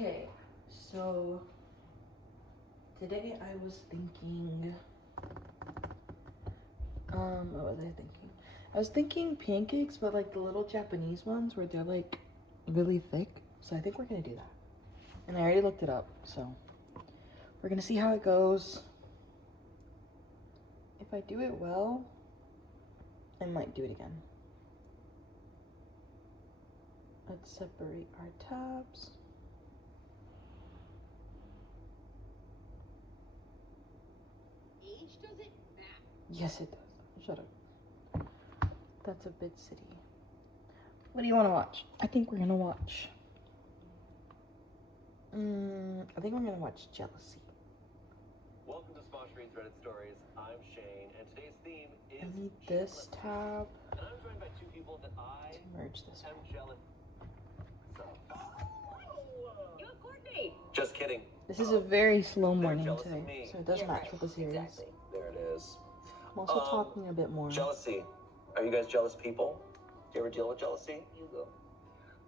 Okay, so today I was thinking, what was I thinking? I was thinking pancakes, but like the little Japanese ones where they're like really thick. So I think we're gonna do that. And I already looked it up, so we're gonna see how it goes. If I do it well, I might do it again. Let's separate our tabs. Age doesn't matter. Yes, it does. Shut up. That's a bit city. What do you want to watch? I think we're gonna watch. I think we're gonna watch Jealousy. Welcome to Smosh Reads Reddit Stories. I'm Shane, and today's theme is. I need this tab. And I'm joined by two people that I To merge this am one. jealous. So. You and Courtney. Just kidding. This is a very slow They're morning jealous of today, me. so it does Yeah, match right. with the series. Exactly. There it is. I'm also talking a bit more. Jealousy. Are you guys jealous people? Do you ever deal with jealousy? You go.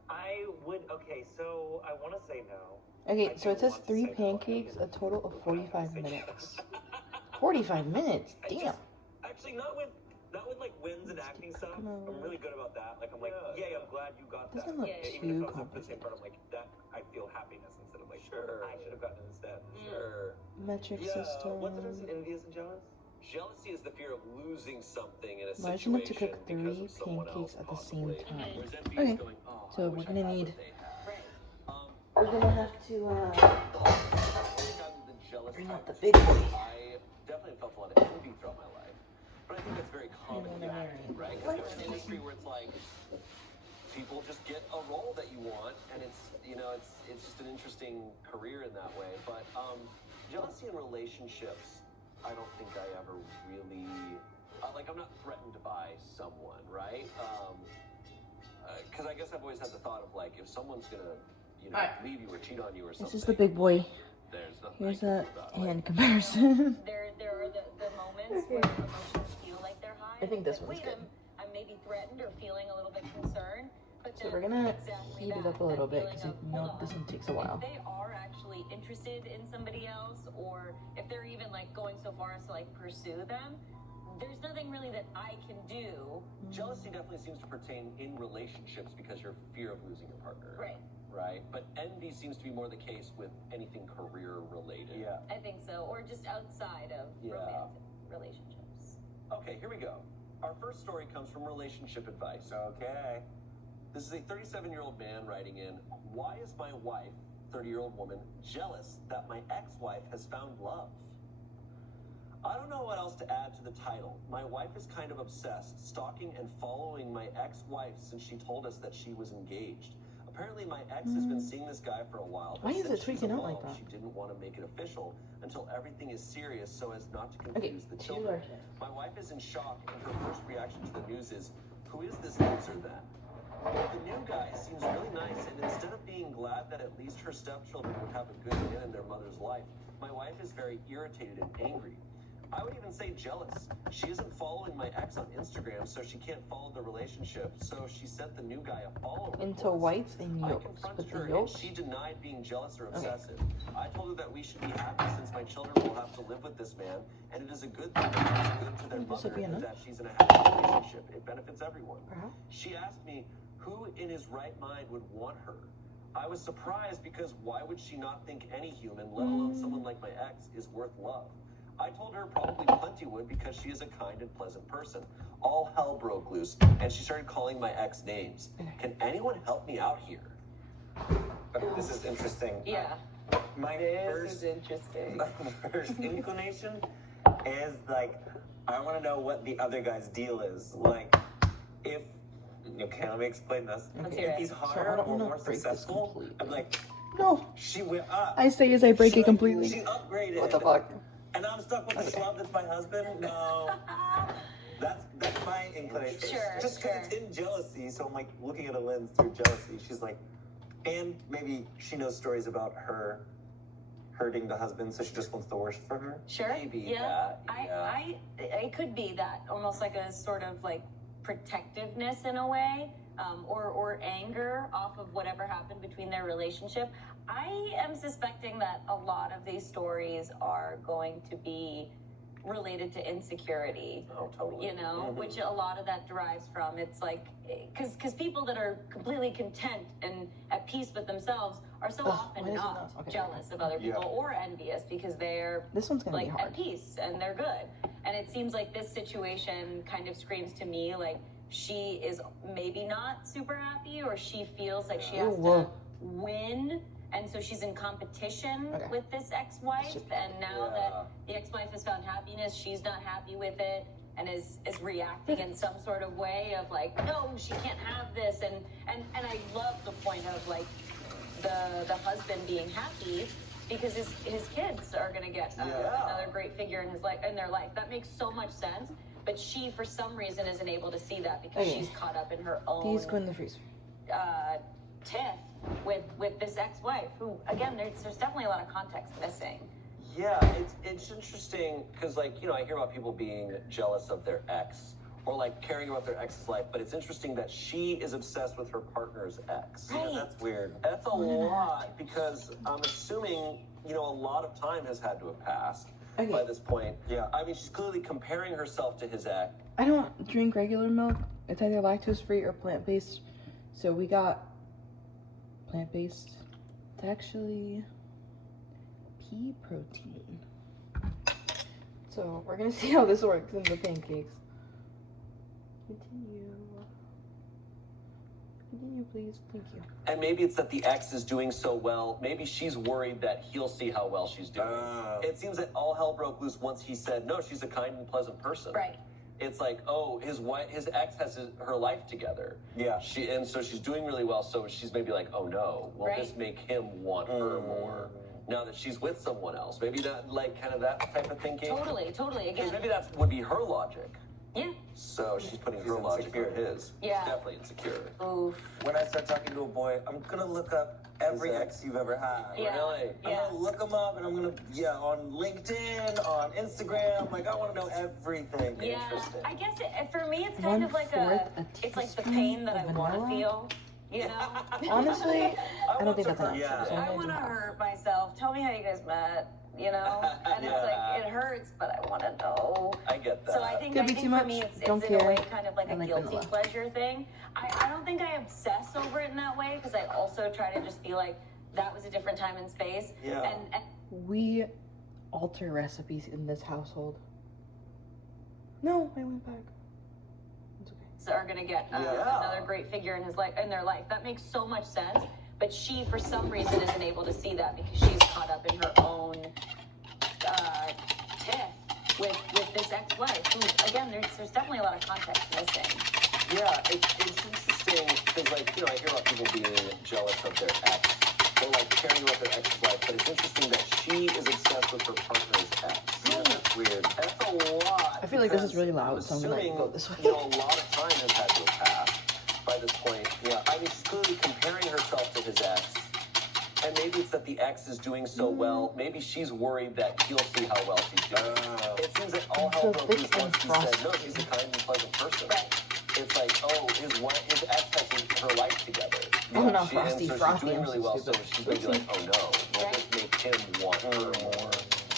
I would, okay, so I want to say no. Okay, I so do it says want to 3 say no, pancakes, a and- total of 45 I don't wanna say minutes. yes. 45 minutes? I Damn. just- actually, not with like wins and acting stuff. I'm really good about that. Like, I'm like, yay, I'm glad you got that. Doesn't look Yeah, Even too if I was up for the same complicated. part, I'm like, that, I feel happiness instead of like, Sure. I should have gotten it instead. Sure. Metric system. What's the difference in envious and jealous? Jealousy is the fear of losing something in a Large enough to situation cook because 3 of someone pancakes else, at the same possibly. time. Whereas envy Okay, is going, oh, I so wish we're I gonna had need- what they had. Right. We're gonna have to I think I'm the jealous bring type out the of big person. boy. I definitely felt a lot of envy throughout my life, but I think that's very common And in then acting, right? Because there's an industry where it's like people just get a role that you want, and it's just an interesting career in that way. But jealousy in relationships, I don't think I ever really like. I'm not threatened by someone, right? Because I guess I've always had the thought of like, if someone's gonna Alright. leave you or cheat on you or something. This is the big boy. There's nothing Here's I can a do about it. hand comparison. There are the moments where emotions feel like they're high. I think and this it's one's like, good. wait, I'm maybe threatened or feeling a little bit concerned. But So then we're gonna exactly heat it that, up a little that bit because feeling you of, know hold this on. one takes a while. If they are actually interested in somebody else, or if they're even like going so far as to like pursue them, there's nothing really that I can do. Jealousy definitely seems to pertain in relationships because your fear of losing your partner. Right. Right. But envy seems to be more the case with anything career related. Yeah. I think so, or just outside of Yeah. romantic relationships. Okay, here we go. Our first story comes from relationship advice. Okay. This is a 37-year-old man writing in, why is my wife, 30-year-old woman, jealous that my ex-wife has found love? I don't know what else to add to the title. My wife is kind of obsessed, stalking and following my ex-wife since she told us that she was engaged. Apparently my ex has been seeing this guy for a while, but Why is since it she's tweaking out like involved, that? she didn't want to make it official until everything is serious so as not to Okay, confuse the 2 children. are here. My wife is in shock, and her first reaction to the news is, who is this loser then? The new guy seems really nice, and instead of being glad that at least her stepchildren would have a good man in their mother's life, my wife is very irritated and angry. I would even say jealous. She isn't following my ex on Instagram, so she can't follow the relationship, so she sent the new guy a follow Into request. whites and I yolks. confronted With her the and yolks, she denied being jealous or Okay. obsessive. I told her that we should be happy since my children will have to live with this man, and it is a good thing that it's good to their This mother would be and enough. that she's in a happy relationship. It benefits everyone. perhaps. She asked me who in his right mind would want her. I was surprised because why would she not think any human, let alone someone like my ex, is worth love? I told her probably plenty would because she is a kind and pleasant person. All hell broke loose, and she started calling my ex names. Can anyone help me out here? Okay, this is interesting. Yeah. My This is interesting. first inclination is like, I want to know what the other guy's deal is. Like, if, okay, let me explain this. Let's hear If it. he's So hotter I don't or wanna more break this successful, completely. I'm like, No, she went up. I say as I break She, it completely. She upgraded. What the fuck? And I'm stuck with this Okay. love that's my husband? No. That's my inclination. Sure, Just because sure. it's in jealousy, so I'm like looking at a lens through jealousy. She's like, and maybe she knows stories about her hurting the husband, so she just wants the worst for her. Sure. Maybe Yeah. that, yeah. I it could be that almost like a sort of like protectiveness in a way. or anger off of whatever happened between their relationship. I am suspecting that a lot of these stories are going to be related to insecurity. Oh, totally. You know, which a lot of that derives from. It's like, because people that are completely content and at peace with themselves are so often why is it not not? Okay. jealous of other people or envious because they're This one's gonna like be hard. at peace and they're good. And it seems like this situation kind of screams to me like she is maybe not super happy, or she feels like she has to win, and so she's in competition with this ex-wife, and now that the ex-wife has found happiness, she's not happy with it and is reacting in some sort of way of like, no, she can't have this. And I love the point of like the husband being happy because his kids are going to get another great figure in their life. That makes so much sense. But she, for some reason, isn't able to see that because she's caught up in her own These go in the freezer. tiff with this ex-wife, who, again, there's definitely a lot of context missing. Yeah, it's interesting because, like, you know, I hear about people being jealous of their ex or like caring about their ex's life, but it's interesting that she is obsessed with her partner's ex. Right. Yeah, that's weird. That's a lot because I'm assuming, you know, a lot of time has had to have passed by this point. Yeah. I mean, she's clearly comparing herself to his ex. I don't drink regular milk. It's either lactose free or plant based. So we got plant based. It's actually pea protein. So we're gonna see how this works in the pancakes. Continue, please. Thank you. And maybe it's that the ex is doing so well. Maybe she's worried that he'll see how well she's doing. It seems that all hell broke loose once he said, no, she's a kind and pleasant person. Right. It's like, oh, his ex has her life together. Yeah. And so she's doing really well. So she's maybe like, oh no, will this make him want her more now that she's with someone else? Maybe that, like, kind of that type of thinking. Totally. Because Again, maybe that would be her logic. yeah. So she's putting her logic insecure. in his. Yeah. She's definitely insecure. Oof. When I start talking to a boy, I'm gonna look up every Is that- ex you've ever had. Yeah. Really? I'm gonna look them up, and I'm gonna on LinkedIn, on Instagram. Like, I want to know everything. Yeah, Interesting. I guess for me it's kind of like it's like the pain that I want to feel, you know? Honestly, I don't think that's an option. Yeah. So I'm I gonna want do to that. hurt myself. Tell me how you guys met, you know? And it's like, it hurts, but I want to know. I get that. So I think, Could be too for much. me it's Don't in a care. way kind of like I a like guilty vanilla. pleasure thing. I don't think I obsess over it in that way because I also try to just be like, that was a different time and space. Yeah. And We alter recipes in this household. No, I went back. It's okay. are going to get another great figure in their life. That makes so much sense. But she, for some reason, isn't able to see that because she's caught up in her own tiff with this ex-wife. Who, again, there's definitely a lot of context missing. Yeah, it's interesting because, like, you know, I hear about people being jealous of their ex or like caring about their ex's life, but it's interesting that she is obsessed with her partner's ex. Yeah, that's weird. That's a lot. I feel like this is because really loud, I'm so I'm gonna assuming, go this way. You know, a lot of time has had to have passed by this point. Yeah, I mean, she's clearly comparing herself to his ex. And maybe it's that the ex is doing so well.Maybe she's worried that he'll see how well she's doing. It seems that all hell broke loose once he said, no, she's a kind and pleasant person. Right. It's like, oh, his ex has her life together. Oh, no, And Frosty, so Frosty, she's doing I'm really so well, so stupid. she's maybe like, oh no, will this make him want her more?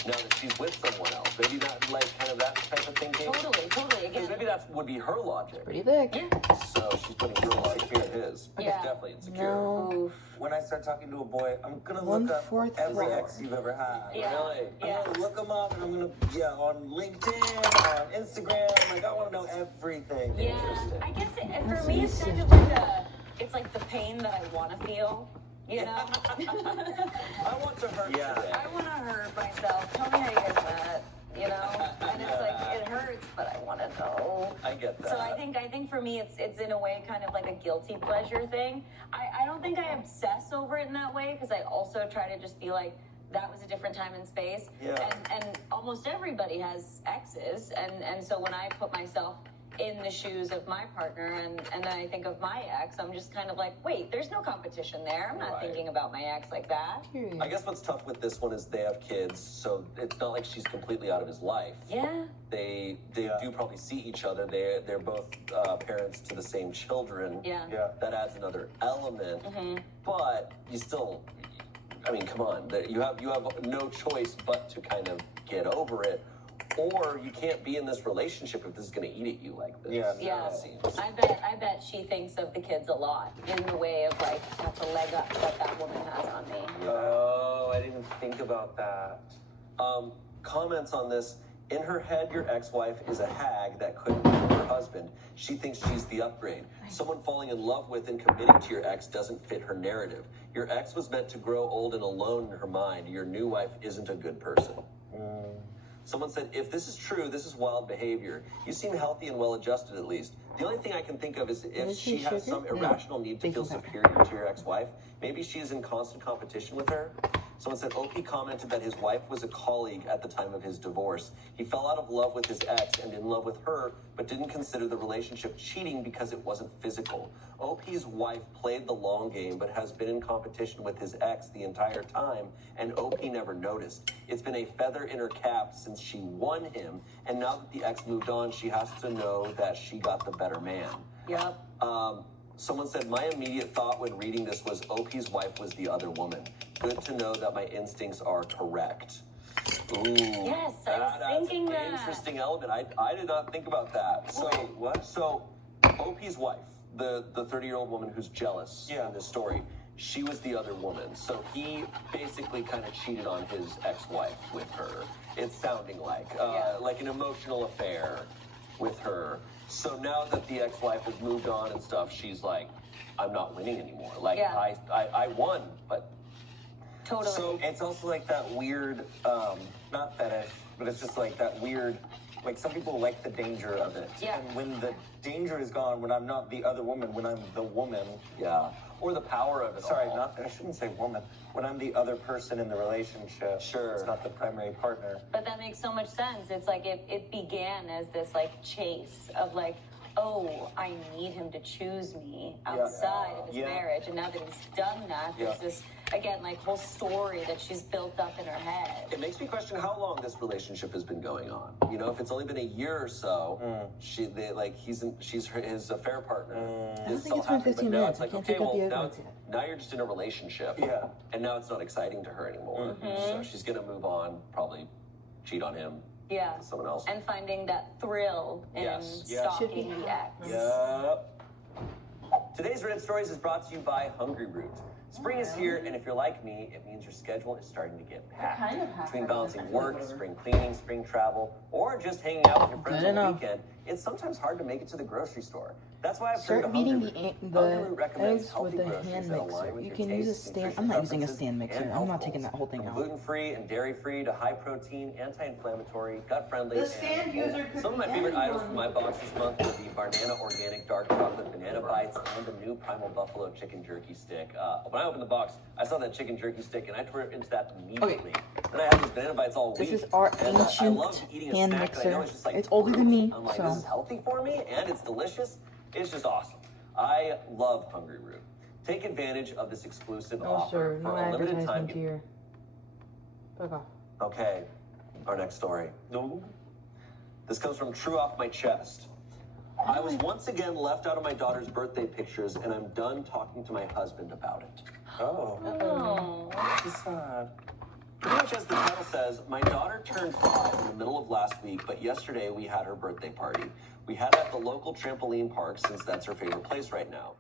Now that she's with someone else. Maybe that, like, kind of that type of thinking. Totally. Because Again, maybe that would be her logic. Pretty thick. yeah. So she's putting her logic in his. Yeah. She's definitely insecure. No. Oof. When I start talking to a boy, I'm gonna look up 1/4 every flour. ex you've ever had. Yeah. Really? Yeah. I'm gonna look them up, and I'm gonna on LinkedIn, on Instagram. Like, I want to know everything. Yeah, Interesting. I guess for me it's kind of like it's like the pain that I want to feel, you know? I want to hurt Yeah. today. I want to hurt myself. Tell me how you guys met, you know? And it's like, it hurts, but I want to know. I get that. So I think for me it's in a way kind of like a guilty pleasure thing. I don't think I obsess over it in that way because I also try to just be like, that was a different time and space. Yeah. And almost everybody has exes, and so when I put myself in the shoes of my partner, and then I think of my ex, I'm just kind of like, wait, there's no competition there. I'm not Right. thinking about my ex like that. Period. I guess what's tough with this one is they have kids, so it's not like she's completely out of his life. Yeah. They do probably see each other. They're both parents to the same children. Yeah. That adds another element. But you still, I mean, come on. You have no choice but to kind of get over it, or you can't be in this relationship if this is going to eat at you like this. Yeah. It seems. I bet she thinks of the kids a lot in the way of like, that's a leg up that woman has on me. Oh, I didn't think about that. Comments on this. In her head, your ex-wife is a hag that couldn't be her husband. She thinks she's the upgrade. Someone falling in love with and committing to your ex doesn't fit her narrative. Your ex was meant to grow old and alone in her mind. Your new wife isn't a good person. Someone said, if this is true, this is wild behavior. You seem healthy and well-adjusted at least. The only thing I can think of is if Is she she has sugar? some irrational need to feel Baking powder. superior to your ex-wife. Maybe she is in constant competition with her. Someone said, OP commented that his wife was a colleague at the time of his divorce. He fell out of love with his ex and in love with her, but didn't consider the relationship cheating because it wasn't physical. OP's wife played the long game, but has been in competition with his ex the entire time, and OP never noticed. It's been a feather in her cap since she won him, and now that the ex moved on, she has to know that she got the better man. Yep. Someone said, my immediate thought when reading this was OP's wife was the other woman. Good to know that my instincts are correct. Ooh. Yes, I was That's thinking an that. interesting element. I did not think about that. So what? So OP's wife, the 30-year-old woman who's jealous in this story, she was the other woman. So he basically kind of cheated on his ex-wife with her. It's sounding like an emotional affair with her. So now that the ex-wife has moved on and stuff, she's like, I'm not winning anymore. Like, I won, but... Totally. So it's also like that weird, not fetish, but it's just like that weird, like some people like the danger of it. Yeah. And when the danger is gone, when I'm not the other woman, when I'm the woman. Yeah. Or the power of it Sorry, all. I shouldn't say woman. When I'm the other person in the relationship. Sure. It's not the primary partner. But that makes so much sense. It's like it began as this like chase of like, oh, I need him to choose me outside of his marriage. And now that he's done that, there's this, again, like whole story that she's built up in her head. It makes me question how long this relationship has been going on. You know, if it's only been a year or so, she's his affair partner. I don't think it's been 15 now minutes. it's like, I can't okay, think of well, the now, other now you're just in a relationship. Yeah. And now it's not exciting to her anymore. So she's going to move on, probably cheat on him. Yeah. With someone else. And finding that thrill in stalking the ex. Yep. Today's Reddit Stories is brought to you by Hungry Root. Spring is here, and if you're like me, it means your schedule is starting to get packed. kind of have Between that. balancing work, spring cleaning, spring travel, or just hanging out with your friends Good on the enough. weekend, it's sometimes hard to make it to the grocery store. That's why I've Start turned to beating Hungry Root. the Hungry Root recommends eggs healthy with the groceries hand that align mixer. with You your can use a tastes, stand. nutrition I'm not using a preferences, stand mixer. and I'm health not taking goals. that whole thing From out. gluten-free and dairy-free to high-protein, anti-inflammatory, gut-friendly. The stand and user could some of my be favorite items anyone. from my box this month were the Barnana Organic Dark Chocolate Banana Bites and the new Primal Buffalo Chicken Jerky Stick. When I opened the box, I saw that chicken jerky stick and I tore into that immediately. And I had these banana bites all week. This is our and, I ancient love eating a hand snack that I know mixer. is just like It's older than fruit. me, I'm like, so- this is healthy for me and it's delicious. It's just awesome. I love Hungry Root. Take advantage of this exclusive Oh, offer sir. for No a limited time. advertisement here. Fuck off. Okay, our next story. This comes from True Off My Chest. I was once again left out of my daughter's birthday pictures, and I'm done talking to my husband about it. Oh. Oh. It's sad. Pretty much as the title says, my daughter turned 5 in the middle of last week, but yesterday we had her birthday party. We had it at the local trampoline park since that's her favorite place right now.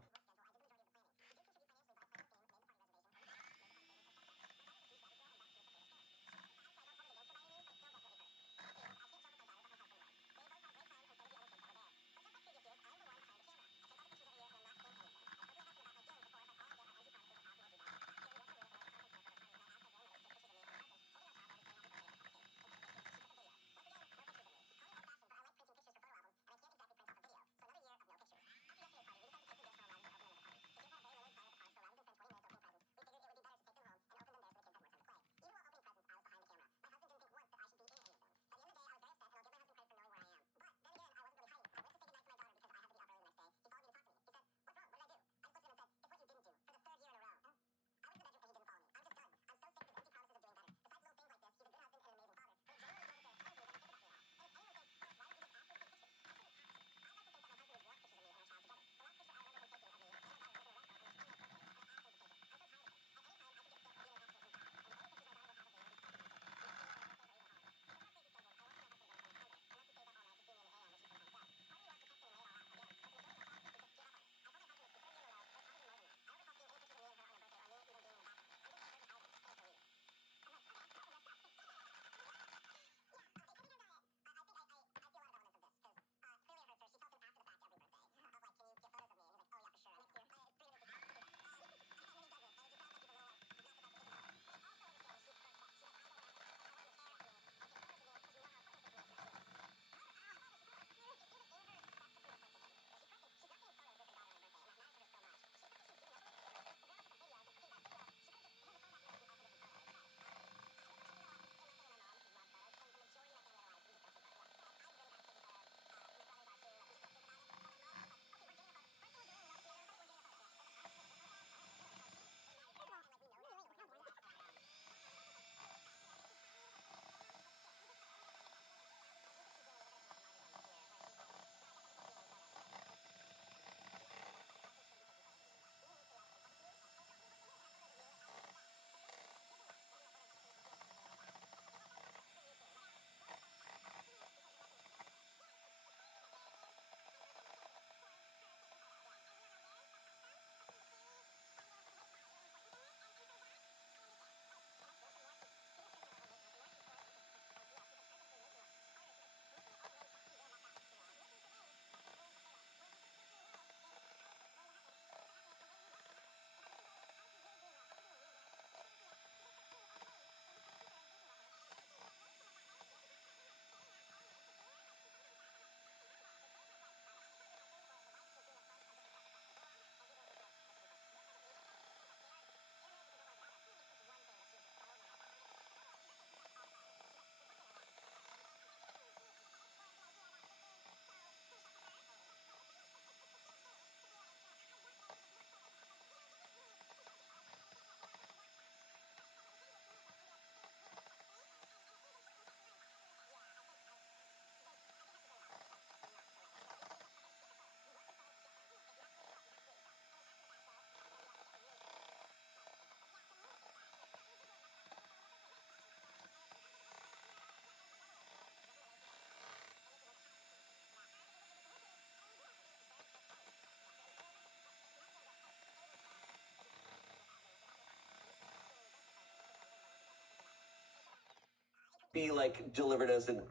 be like delivered as in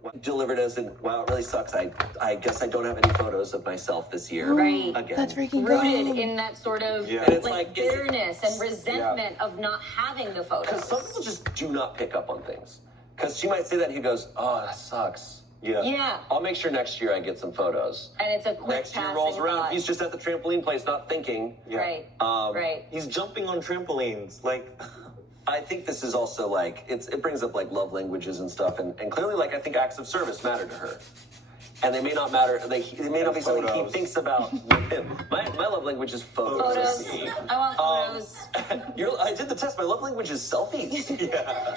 wow, it really sucks. I guess I don't have any photos of myself this year. Right. Again. That's freaking Rooted good. in that sort of And it's like is it- bitterness and resentment of not having the photos. Because some people just do not pick up on things. Because she might say that and he goes, oh, that sucks. Yeah. I'll make sure next year I get some photos. And it's a quick Next year passing rolls around. thought. He's just at the trampoline place, not thinking. Right. Right. He's jumping on trampolines. Like, I think this is also like it brings up like love languages and stuff, and clearly like I think acts of service matter to her. And they may not matter. They may not be something he Photos. thinks about with him. My love language is photos. Photos. I want photos. I did the test. My love language is selfies.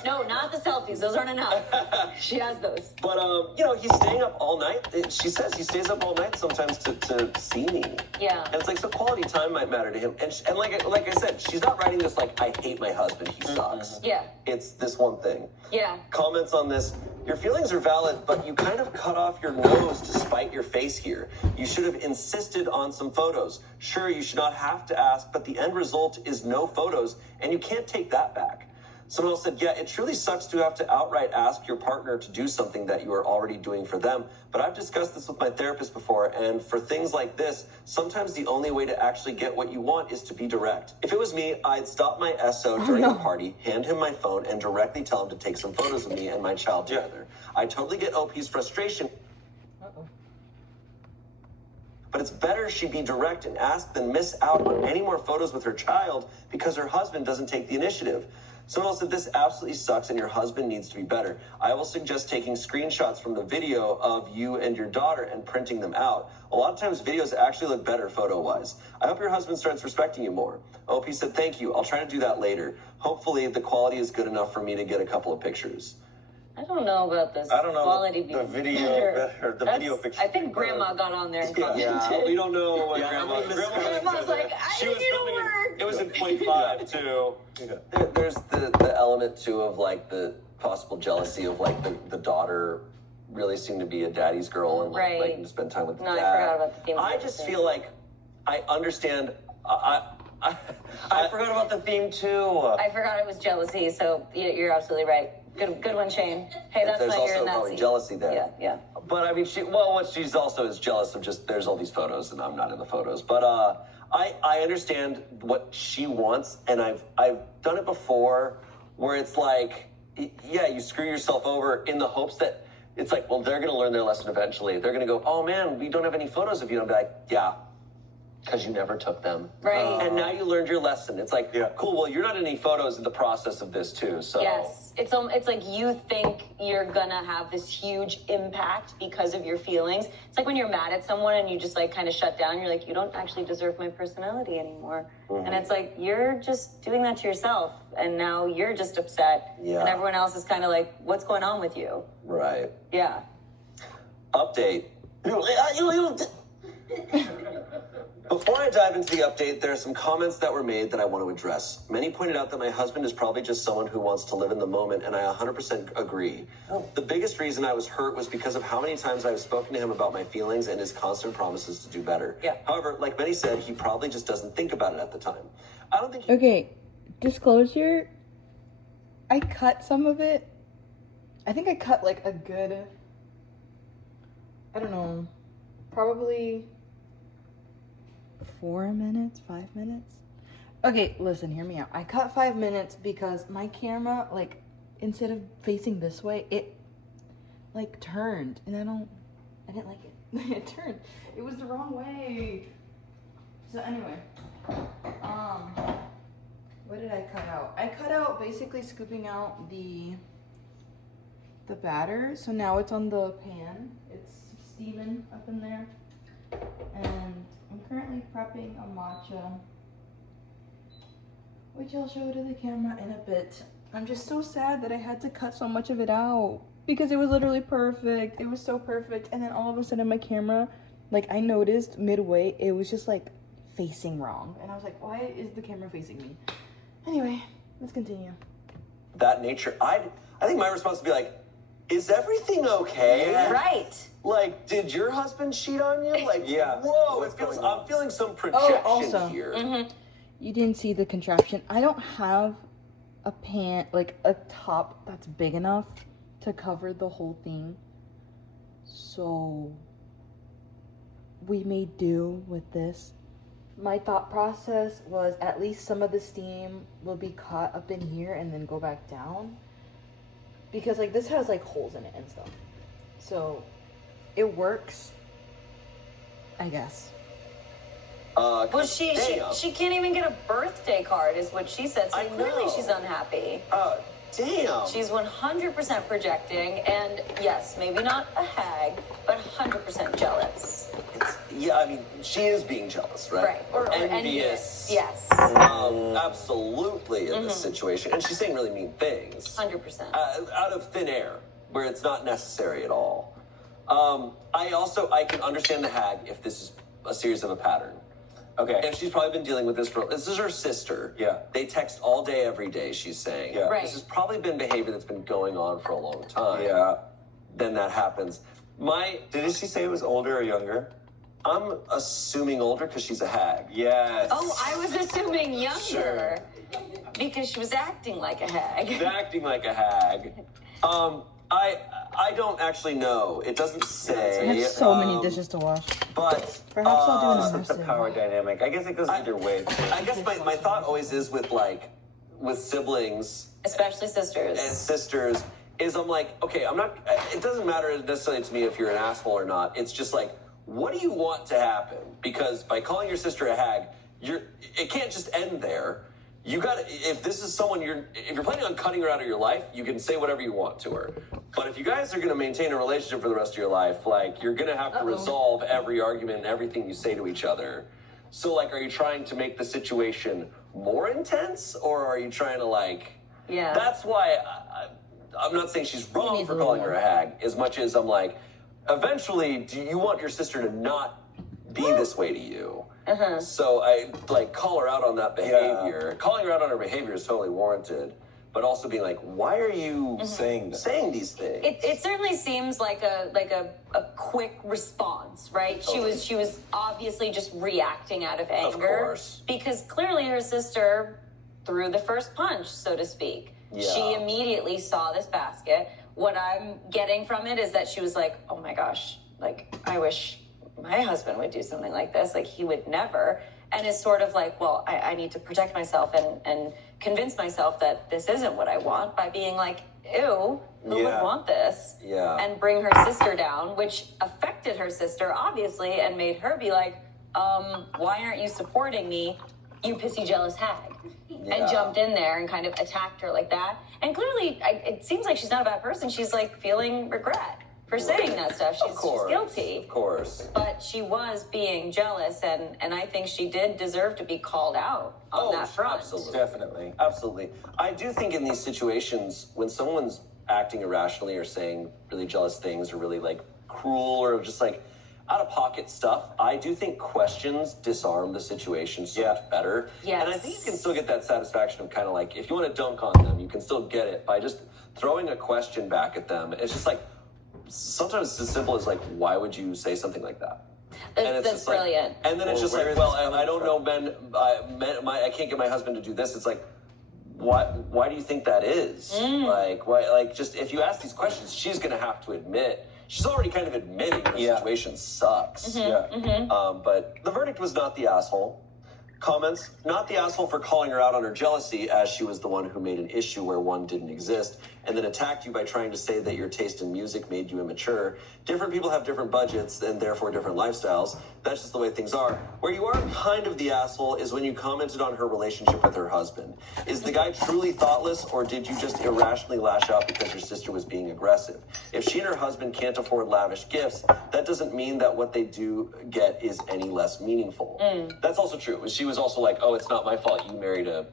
No, not the selfies. Those aren't enough. She has those. But he's staying up all night. She says he stays up all night sometimes to see me. Yeah. And it's like so quality time might matter to him. And like I said, she's not writing this like I hate my husband. He sucks. Yeah. It's this one thing. Yeah. Comments on this. Your feelings are valid, but you kind of cut off your nose to spite your face here. You should have insisted on some photos. Sure, you should not have to ask, but the end result is no photos, and you can't take that back. Someone else said, yeah, it truly sucks to have to outright ask your partner to do something that you are already doing for them. But I've discussed this with my therapist before, and for things like this, sometimes the only way to actually get what you want is to be direct. If it was me, I'd stop my SO during the party, hand him my phone, and directly tell him to take some photos of me and my child together. I totally get OP's frustration. But it's better she be direct and ask than miss out on any more photos with her child because her husband doesn't take the initiative. Someone else said, this absolutely sucks and your husband needs to be better. I will suggest taking screenshots from the video of you and your daughter and printing them out. A lot of times videos actually look better photo-wise. I hope your husband starts respecting you more. OP said, thank you. I'll try to do that later. Hopefully the quality is good enough for me to get a couple of pictures. I don't know about this. I don't know quality the video better. the video picture. I think Grandma got on there and commented. Yeah, we don't know what Yeah, Grandma... Grandma's like, I She need was you to filming work. it was in 0.5 too. There's the element too of like the possible jealousy of like the daughter really seemed to be a daddy's girl and like liking to spend time with the No, I dad. forgot about the theme. I just feel like I understand. I forgot about the theme too. I forgot it was jealousy, so you're absolutely right. Good one, Shane. Hey, that's There's why you're also in that probably seat. jealousy there. Yeah. But I mean, what she's also is jealous of just there's all these photos and I'm not in the photos. But I understand what she wants, and I've done it before, where it's like, yeah, you screw yourself over in the hopes that it's like, well, they're gonna learn their lesson eventually. They're gonna go, oh man, we don't have any photos of you. And I'll be like, yeah. Because you never took them. Right. And now you learned your lesson. It's like, cool, well, you're not in any photos in the process of this too, so. Yes. It's like you think you're gonna have this huge impact because of your feelings. It's like when you're mad at someone and you just like kind of shut down, you're like, you don't actually deserve my personality anymore. And it's like, you're just doing that to yourself. And now you're just upset. Yeah. And everyone else is kind of like, what's going on with you? Right. Yeah. Update. Before I dive into the update, there are some comments that were made that I want to address. Many pointed out that my husband is probably just someone who wants to live in the moment, and I 100% agree. The biggest reason I was hurt was because of how many times I've spoken to him about my feelings and his constant promises to do better. Yeah. However, like many said, he probably just doesn't think about it at the time. I don't think he... Okay, disclosure. I cut some of it. I think I cut like a good, I don't know, probably 4 minutes, 5 minutes. Okay, listen, hear me out. I cut 5 minutes because my camera, like, instead of facing this way, it like turned, and I didn't like it. It turned. It was the wrong way. So anyway, what did I cut out? I cut out basically scooping out the batter. So now it's on the pan. It's steaming up in there. And I'm currently prepping a matcha, which I'll show to the camera in a bit. I'm just so sad that I had to cut so much of it out because it was literally perfect. It was so perfect. And then all of a sudden my camera, like I noticed midway, it was just like facing wrong. And I was like, why is the camera facing me? Anyway, let's continue. That nature. I think my response would be like, is everything okay? Right. Like, did your husband cheat on you? Like, Yeah. whoa, What's it feels, going on? I'm feeling some projection also. here. You didn't see the contraption. I don't have a pan, like a top that's big enough to cover the whole thing. So we made do with this. My thought process was at least some of the steam will be caught up in here and then go back down. Because like this has like holes in it and stuff. So it works, I guess. Well, she can't even get a birthday card, is what she said. So clearly she's unhappy. Damn. She's 100% projecting, and yes, maybe not a hag, but 100% jealous. Yeah, I mean, she is being jealous, right? Right. Or envious. Yes. Absolutely in this situation. And she's saying really mean things. 100%. Out of thin air, where it's not necessary at all. I can understand the hag if this is a series of a pattern. Okay. And she's probably been dealing with this this is her sister. Yeah. They text all day, every day, she's saying. Yeah. Right. This has probably been behavior that's been going on for a long time. Yeah. Then that happens. Did she say it was older or younger? I'm assuming older because she's a hag. Yes. Oh, I was assuming younger. Sure. Because she was acting like a hag. She's acting like a hag. I don't actually know. It doesn't say. I have so many dishes to wash. But Perhaps I'll do an It's the immersive. power dynamic. I guess it goes either way. I guess my thought always is with siblings Especially sisters. and sisters is I'm like, okay, it doesn't matter necessarily to me if you're an asshole or not. It's just like, what do you want to happen? Because by calling your sister a hag, it can't just end there. You got if this is someone if you're planning on cutting her out of your life, you can say whatever you want to her. But if you guys are going to maintain a relationship for the rest of your life, like you're going to have to resolve every argument and everything you say to each other. So like, are you trying to make the situation more intense, or are you trying to Yeah. That's why I'm not saying she's wrong for calling her a hag, as much as I'm like, eventually, do you want your sister to not be this way to you? So I call her out on that behavior. Yeah. Calling her out on her behavior is totally warranted, but also being like, why are you saying these things? It certainly seems like a quick response, right? Totally. She was obviously just reacting out of anger. Of course. Because clearly her sister threw the first punch, so to speak. Yeah. She immediately saw this basket. What I'm getting from it is that she was like, oh my gosh, I wish my husband would do something like this. He would never. And is sort of like, well, I need to protect myself and convince myself that this isn't what I want by being like, ew, who would want this? Yeah. And bring her sister down, which affected her sister, obviously, and made her be like, why aren't you supporting me, you pissy jealous hag? And jumped in there and kind of attacked her like that. And clearly, it seems like she's not a bad person. She's feeling regret for saying that stuff. She's guilty. Of course. But she was being jealous, and I think she did deserve to be called out on that front. Absolutely. Definitely. Absolutely. I do think in these situations, when someone's acting irrationally or saying really jealous things or really cruel or just out of pocket stuff, I do think questions disarm the situation so much better. Yes. And I think you can still get that satisfaction of kind of if you want to dunk on them, you can still get it by just throwing a question back at them. It's just sometimes it's as simple as why would you say something like that? That's brilliant. And then it's just where is well, this I don't know, coming Ben. I can't get my husband to do this. It's why do you think that is? Why? Just if you ask these questions, she's going to have to admit. She's already kind of admitting the situation sucks. But the verdict was not the asshole. Comments, not the asshole for calling her out on her jealousy, as she was the one who made an issue where one didn't exist, and then attacked you by trying to say that your taste in music made you immature. Different people have different budgets and therefore different lifestyles. That's just the way things are. Where you are kind of the asshole is when you commented on her relationship with her husband. Is the guy truly thoughtless, or did you just irrationally lash out because your sister was being aggressive? If she and her husband can't afford lavish gifts, that doesn't mean that what they do get is any less meaningful. That's also true. She was also like, oh, it's not my fault you married a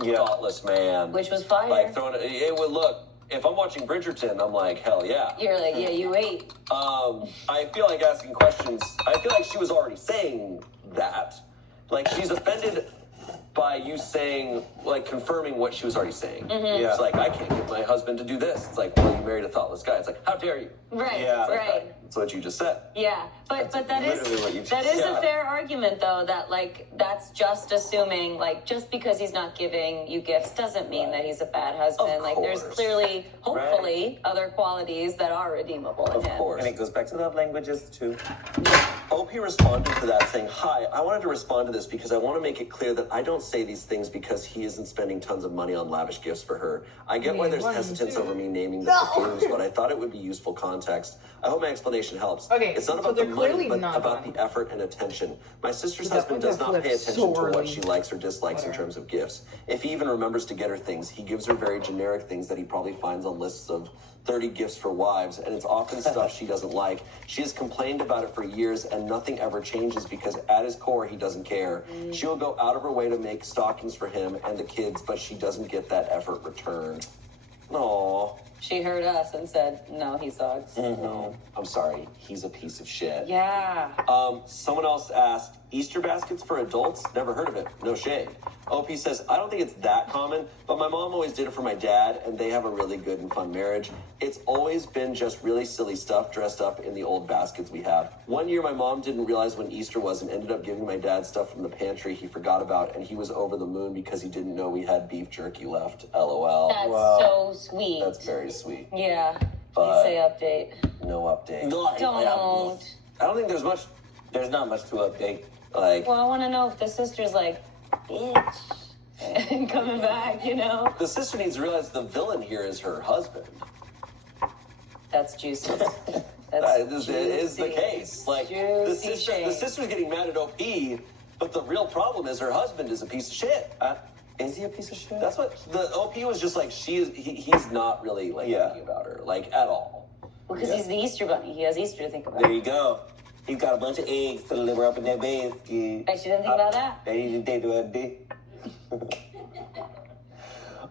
thoughtless man. Which was fire. Throwing it would look. If I'm watching Bridgerton, I'm like, hell yeah. You're like, yeah, you ate. I feel like asking questions. I feel like she was already saying that. She's offended by you saying, like, confirming what she was already saying. Mm-hmm. Yeah. It's like, I can't get my husband to do this. It's like, well, you married a thoughtless guy. It's like, how dare you? Right, Yeah. right. That's what you just said. Yeah, but that is literally what you just that is said. a fair argument though, that like that's just assuming like just because he's not giving you gifts doesn't mean that he's a bad husband. Of Like there's course. clearly, hopefully, other qualities that are redeemable in Of him. course. And it goes back to love languages too. OP responded to that saying, hi, I wanted to respond to this because I want to make it clear that I don't say these things because he isn't spending tons of money on lavish gifts for her. I get why there's hesitance over me naming the perfumes, but I thought it would be useful context. I hope my explanation helps. Okay, it's not so about the they're money, clearly but not about buying. the effort and attention. My sister's That husband one does got not pay flipped attention so to what early. she likes or dislikes in terms of gifts. If he even remembers to get her things, he gives her very generic things that he probably finds on lists of 30 gifts for wives, and it's often stuff she doesn't like. She has complained about it for years, and nothing ever changes because at his core, he doesn't care. She'll go out of her way to make stockings for him and the kids, but she doesn't get that effort returned. Aww. She heard us and said, no, he sucks. No, I'm sorry. He's a piece of shit. Yeah. Someone else asked, Easter baskets for adults? Never heard of it. No shade. OP says, I don't think it's that common, but my mom always did it for my dad, and they have a really good and fun marriage. It's always been just really silly stuff dressed up in the old baskets we have. One year, my mom didn't realize when Easter was and ended up giving my dad stuff from the pantry he forgot about, and he was over the moon because he didn't know we had beef jerky left. LOL. That's so sweet. That's very sweet. Yeah. But- Please say update. No update. Don't. I don't think there's much. There's not much to update. Like, Well, I want to know if the sister's like, bitch, and coming back, you know? the sister needs to realize the villain here is her husband. That's juicy. That That's is the case. Like, the Juicy shade. sister's getting mad at OP, but the real problem is her husband is a piece of shit. Is he a piece of shit? That's what the OP was just like. He's not really like thinking about her like at all. Because he's the Easter bunny. He has Easter to think about. There you go. He's got a bunch of eggs to deliver up in that basket. Bet you didn't think about that? They do a bit.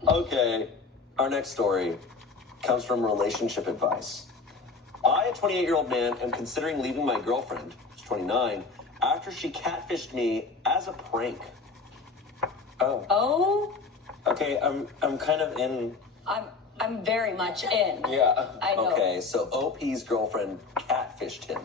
Okay, our next story comes from relationship advice. I, a 28-year-old man, am considering leaving my girlfriend, who's 29, after she catfished me as a prank. Oh. Oh, Okay, I'm kind of in. I'm very much in. Yeah. I know. Okay, so OP's girlfriend catfished him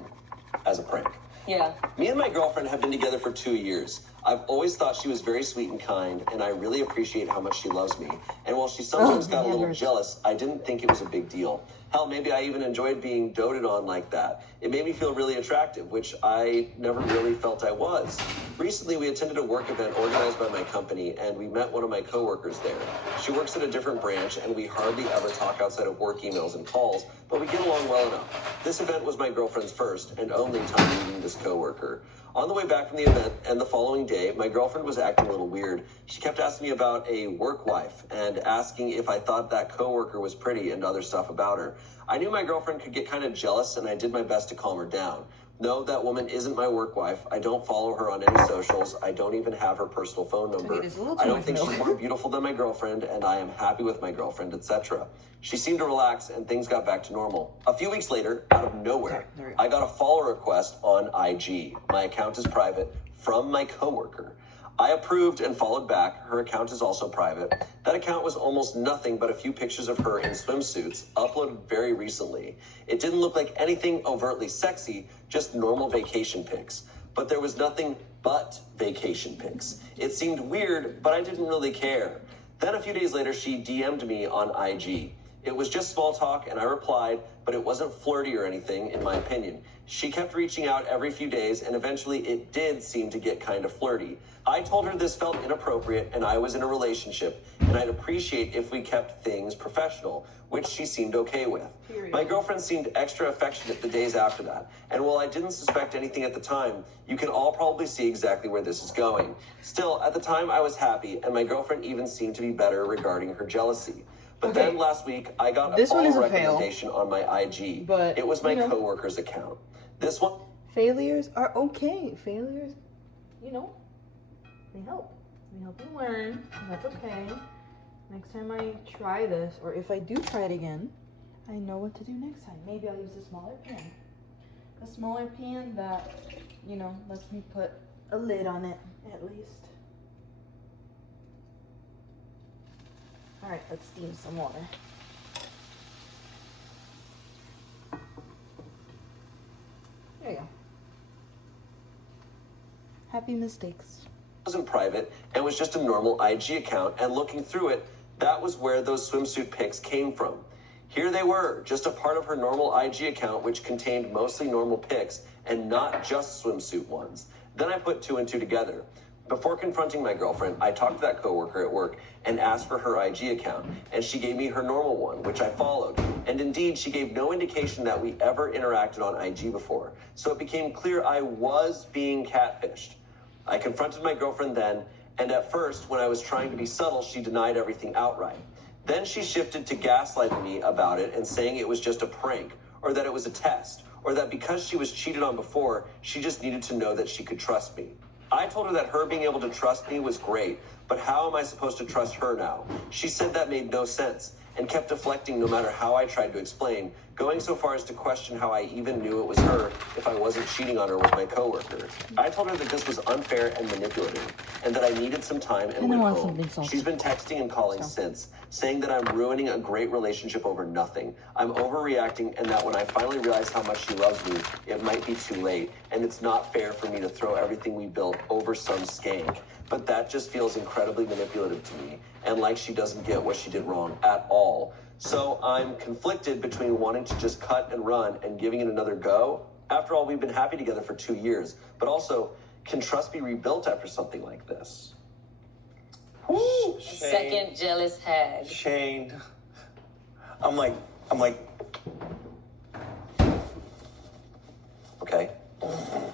as a prank. Yeah. Me and my girlfriend have been together for 2 years. I've always thought she was very sweet and kind, and I really appreciate how much she loves me. And while she sometimes got a little jealous, I didn't think it was a big deal. Hell, maybe I even enjoyed being doted on like that. It made me feel really attractive, which I never really felt I was. Recently, we attended a work event organized by my company, and we met one of my coworkers there. She works at a different branch, and we hardly ever talk outside of work emails and calls, but we get along well enough. This event was my girlfriend's first and only time meeting this coworker. On the way back from the event and the following day, my girlfriend was acting a little weird. She kept asking me about a work wife and asking if I thought that coworker was pretty and other stuff about her. I knew my girlfriend could get kind of jealous, and I did my best to calm her down. No, that woman isn't my work wife. I don't follow her on any socials. I don't even have her personal phone number. Okay, there's a little I too don't much think she's milk. more beautiful than my girlfriend, and I am happy with my girlfriend, etc. She seemed to relax, and things got back to normal. A few weeks later, out of nowhere, Okay, there we go. I got a follow request on IG. My account is private from my coworker. I approved and followed back. Her account is also private. That account was almost nothing but a few pictures of her in swimsuits, uploaded very recently. It didn't look like anything overtly sexy, just normal vacation pics. But there was nothing but vacation pics. It seemed weird, but I didn't really care. Then a few days later, she DM'd me on IG. It was just small talk, and I replied, but it wasn't flirty or anything, in my opinion. She kept reaching out every few days, and eventually it did seem to get kind of flirty. I told her this felt inappropriate, and I was in a relationship, and I'd appreciate if we kept things professional, which she seemed okay with. My girlfriend seemed extra affectionate the days after that, and while I didn't suspect anything at the time, you can all probably see exactly where this is going. Still, at the time I was happy, and my girlfriend even seemed to be better regarding her jealousy. But Okay. then last week, I got a This one follow is a fail. recommendation on my IG. But, it was my you know. coworker's account. This one, Failures are okay. Failures, you know, they help. They help you learn. And that's okay. Next time I try this, or if I do try it again, I know what to do next time. Maybe I'll use a smaller pan. A smaller pan that, you know, lets me put a lid on it, at least. All right, let's steam some water. There you go. Happy mistakes. Wasn't private and was just a normal IG account, and looking through it, that was where those swimsuit pics came from. Here they were, just a part of her normal IG account, which contained mostly normal pics and not just swimsuit ones. Then I put two and two together. Before confronting my girlfriend, I talked to that coworker at work and asked for her IG account, and she gave me her normal one, which I followed. And indeed, she gave no indication that we ever interacted on IG before. So it became clear I was being catfished. I confronted my girlfriend then, and at first, when I was trying to be subtle, she denied everything outright. Then she shifted to gaslighting me about it and saying it was just a prank, or that it was a test, or that because she was cheated on before, she just needed to know that she could trust me. I told her that her being able to trust me was great, but how am I supposed to trust her now? She said that made no sense, and kept deflecting no matter how I tried to explain, going so far as to question how I even knew it was her if I wasn't cheating on her with my coworker. I told her that this was unfair and manipulative, and that I needed some time and went home. She's been texting and calling since, saying that I'm ruining a great relationship over nothing. I'm overreacting, and that when I finally realize how much she loves me, it might be too late, and it's not fair for me to throw everything we built over some skank. But that just feels incredibly manipulative to me, and like she doesn't get what she did wrong at all. So I'm conflicted between wanting to just cut and run and giving it another go. After all, we've been happy together for 2 years, but also, can trust be rebuilt after something like this? Ooh, second jealous hag. Shane. I'm like, Okay.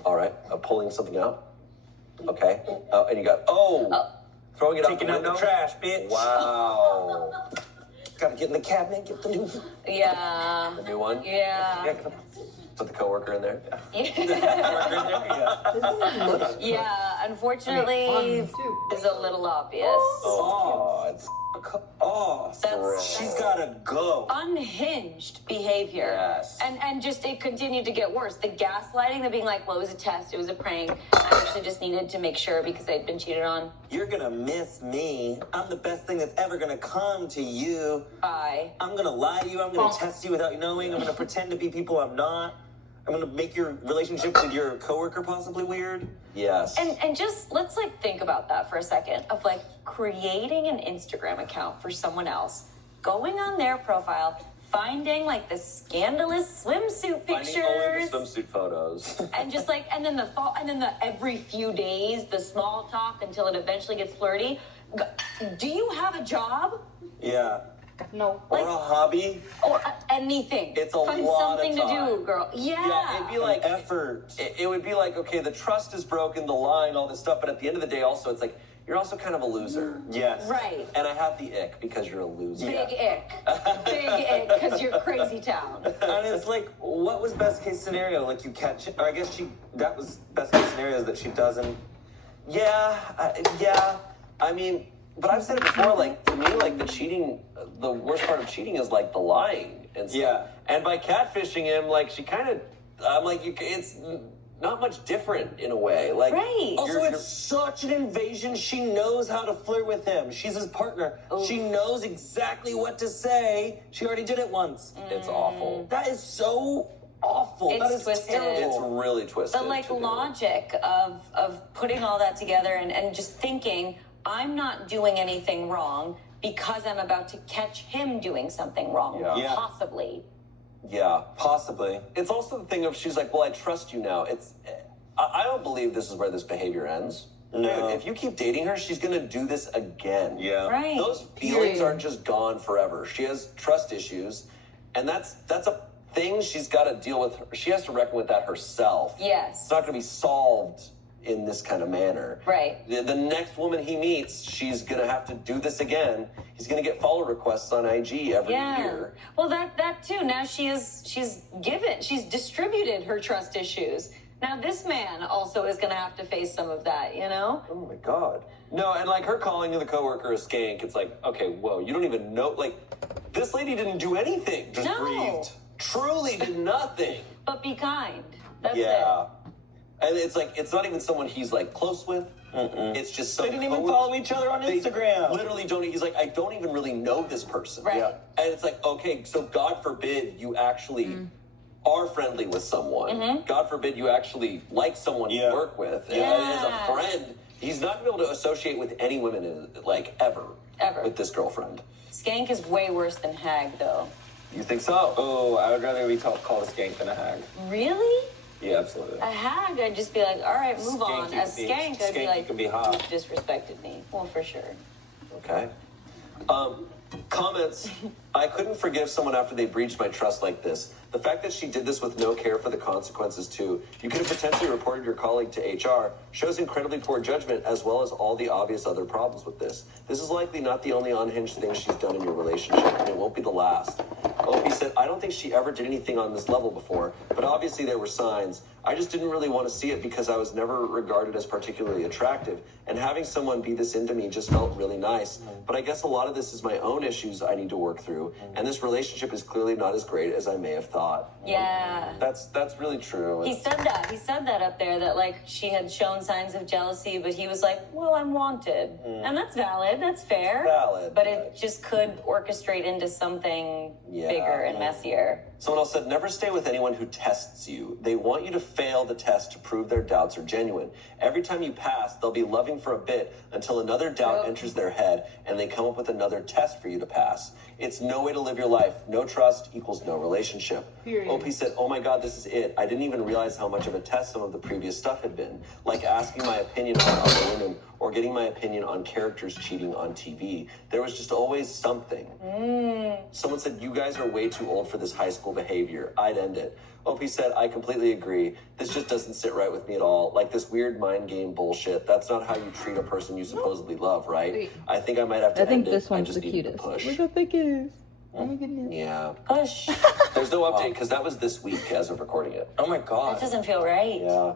All right. Pulling something out. Okay. And you got, throwing it out the taking out window. the trash, bitch. Wow. Gotta get in the cabinet, get the new. Yeah. The new one? Yeah. Put the coworker in there. Yeah, unfortunately, is a little obvious. She's gotta go. Unhinged behavior. Yes. And just it continued to get worse. The gaslighting, the being like, well, it was a test, it was a prank. I actually just needed to make sure because I'd been cheated on. You're gonna miss me. I'm the best thing that's ever gonna come to you. Bye. I'm gonna lie to you. I'm gonna test you without you knowing. I'm gonna pretend to be people I'm not. I'm gonna make your relationship with your coworker possibly weird. Yes. And just let's like think about that for a second of like creating an Instagram account for someone else, going on their profile, finding like the scandalous swimsuit pictures, Finding only the swimsuit photos, and just like and then the every few days the small talk until it eventually gets flirty. Do you have a job? Yeah. No. Or a hobby. Or anything. It's a Find lot something of to time. do, girl. Yeah. Yeah, it'd be like effort. It would be like, okay, the trust is broken, the lying, all this stuff, but at the end of the day, also, it's like you're also kind of a loser. Yes. Right. And I have the ick because you're a loser. Big ick. Big ick because you're crazy town. And it's like, what was best case scenario? Like you catch it, or I guess that was best case scenario is that she doesn't. Yeah. I mean, but I've said it before. Like to me, like the cheating, the worst part of cheating is like the lying and stuff. Yeah. And by catfishing him, like she kind of, I'm like, it's not much different in a way. Like, Right. Also, it's such an invasion. She knows how to flirt with him. She's his partner. Oof. She knows exactly what to say. She already did it once. it's awful. That is so awful. It's That is twisted. terrible. It's really twisted. The like to do. logic of putting all that together and just thinking I'm not doing anything wrong because I'm about to catch him doing something wrong. Yeah. Possibly. Yeah. Possibly. It's also the thing of she's like, well, I trust you now. I don't believe this is where this behavior ends. No. Dude, if you keep dating her, she's gonna do this again. Yeah. Right. Those feelings Period. aren't just gone forever. She has trust issues, and that's a thing she's got to deal with. She has to reckon with that herself. Yes. It's not gonna be solved in this kind of manner. Right. The next woman he meets, she's gonna have to do this again. He's gonna get follow requests on IG every year. Well, that too. Now she's distributed her trust issues. Now this man also is going to have to face some of that, you know? Oh my God. No, and like her calling the coworker a skank, it's like, okay, whoa, you don't even know. Like, this lady didn't do anything. Just No. breathed. Truly did nothing. But be kind. That's Yeah. it. And it's like, it's not even someone he's like close with. It's just so They didn't even follow each other on Instagram. Literally don't. He's like, I don't even really know this person. Right. Yeah. And it's like, okay, so God forbid you actually are friendly with someone. God forbid you actually like someone you work with. And as a friend, he's not gonna be able to associate with any women like ever with this girlfriend. Skank is way worse than hag, though. You think so? Oh, I would rather be called a skank than a hag. Really? Yeah, absolutely. A hag, I'd just be like, all right, move on. A skank, I'd be like, could be hot. you disrespected me. Well, for sure. Okay. Comments. I couldn't forgive someone after they breached my trust like this. The fact that she did this with no care for the consequences too. You could have potentially reported your colleague to HR. Shows incredibly poor judgment as well as all the obvious other problems with this. This is likely not the only unhinged thing she's done in your relationship, and it won't be the last. Opie said, I don't think she ever did anything on this level before, but obviously there were signs. I just didn't really want to see it because I was never regarded as particularly attractive, and having someone be this into me just felt really nice. But I guess a lot of this is my own issues I need to work through, and this relationship is clearly not as great as I may have thought. Yeah. That's really true. He said that. He said that up there, that, like, she had shown signs of jealousy, but he was like, well, I'm wanted. And that's valid. That's fair. Valid. But it just could orchestrate into something bigger and messier. Someone else said, never stay with anyone who tests you. They want you to fail the test to prove their doubts are genuine. Every time you pass, they'll be loving for a bit until another doubt enters their head and they come up with another test for you to pass. It's no way to live your life. No trust equals no relationship. Period. OP said, oh my God, this is it. I didn't even realize how much of a test some of the previous stuff had been. Like asking my opinion on other women or getting my opinion on characters cheating on TV. There was just always something. Someone said, you guys are way too old for this high school behavior. I'd end it. OP said, I completely agree. This just doesn't sit right with me at all. Like this weird mind game bullshit. That's not how you treat a person you supposedly love, right? Wait. I think I might have to I think end this it. I one's just the needed cutest. to push. Look how thick it is. Oh my goodness. Yeah. Push. There's no update because that was this week as of recording it. Oh my god. That doesn't feel right. Yeah.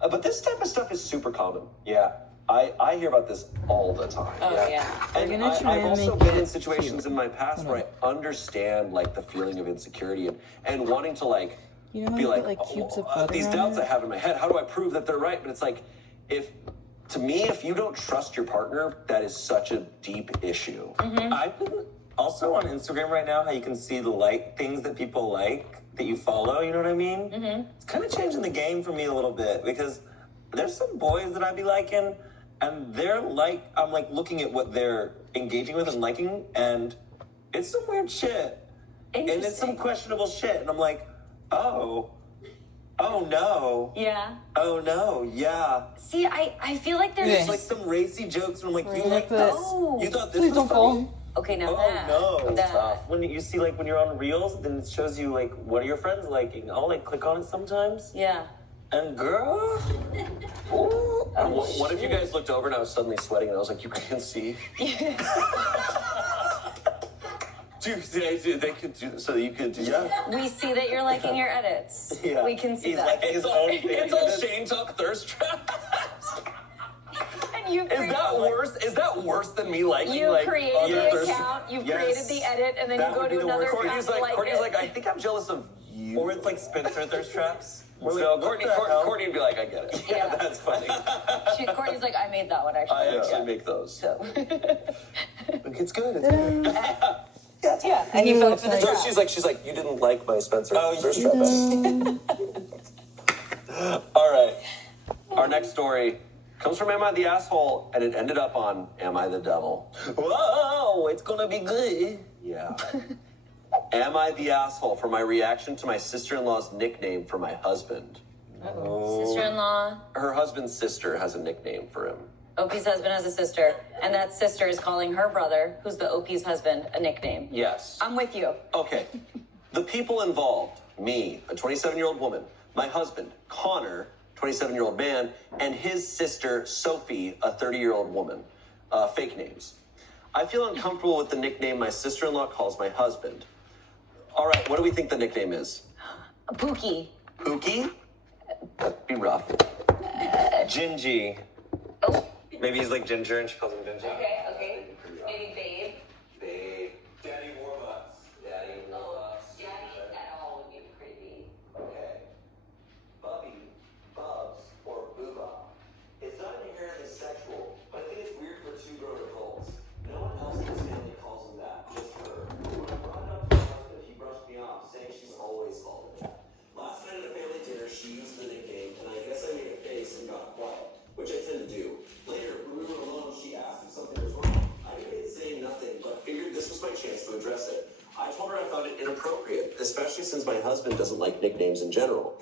But this type of stuff is super common. Yeah. I hear about this all the time. Oh, yeah. And We're gonna try I've and also make been in it situations in my past where I understand like the feeling of insecurity and wanting to like You know how be you like, put, like, cubes of butter these on doubts it? I have in my head, how do I prove that they're right? But it's like, to me, if you don't trust your partner, that is such a deep issue. I've been also on Instagram right now, how you can see the things that people like that you follow, you know what I mean? It's kind of changing the game for me a little bit because there's some boys that I be liking and they're like, I'm like looking at what they're engaging with and liking and it's some weird shit. And it's some questionable shit. And I'm like, oh no. Yeah. Oh no, yeah. See, I feel like there's There's just... like some racy jokes and I'm like, you We're like gonna this? put- Oh. You thought this Please was don't funny? fall. Okay, now Oh no, that. when you see like when you're on Reels, then it shows you like what are your friends liking. I'll like click on it sometimes, Yeah. and girl, ooh, What if you guys looked over and I was suddenly sweating and I was like, you can't see? Dude, they could do this, so you could do that. We see that you're liking your edits. Yeah. We can see He's that. liking his own It's all Shane Talk Thirst Trap. And you Is that worse? Is that worse than me liking You like created other the thirst? account, you've Yes. created the edit, and then That you go would be to the another worst. account Courtney's and like, I think I'm jealous of you. or it's like Spencer Thirst Traps. We're So like, Courtney would be like, I get it. Yeah. That's funny. Courtney's like, I made that one actually. I actually make those. So. It's good. It's good. Yeah, and you fell for the So trap. she's like, you didn't like my Spencer Oh, Thirst you Trap. All right. Our next story comes from Am I the Asshole? And it ended up on Am I the Devil? Whoa, it's gonna be good. Yeah. Am I the asshole for my reaction to my sister-in-law's nickname for my husband? Sister-in-law. Her husband's sister has a nickname for him. Opie's husband has a sister, and that sister is calling her brother, who's the Opie's husband, a nickname. Yes. I'm with you. Okay. The people involved, me, a 27-year-old woman, my husband, Connor, 27-year-old man, and his sister, Sophie, a 30-year-old woman. Fake names. I feel uncomfortable with the nickname my sister-in-law calls my husband. All right, what do we think the nickname is? Pookie. Pookie? That'd be rough. Gingy. Oh. Maybe he's like Ginger and she calls him Gingy. Okay. Maybe babe. Babe. Daddy Warbucks. Daddy. Daddy at all would be creepy. Okay. Bubby, Bubs, or Booba. It's not inherently sexual especially since my husband doesn't like nicknames in general.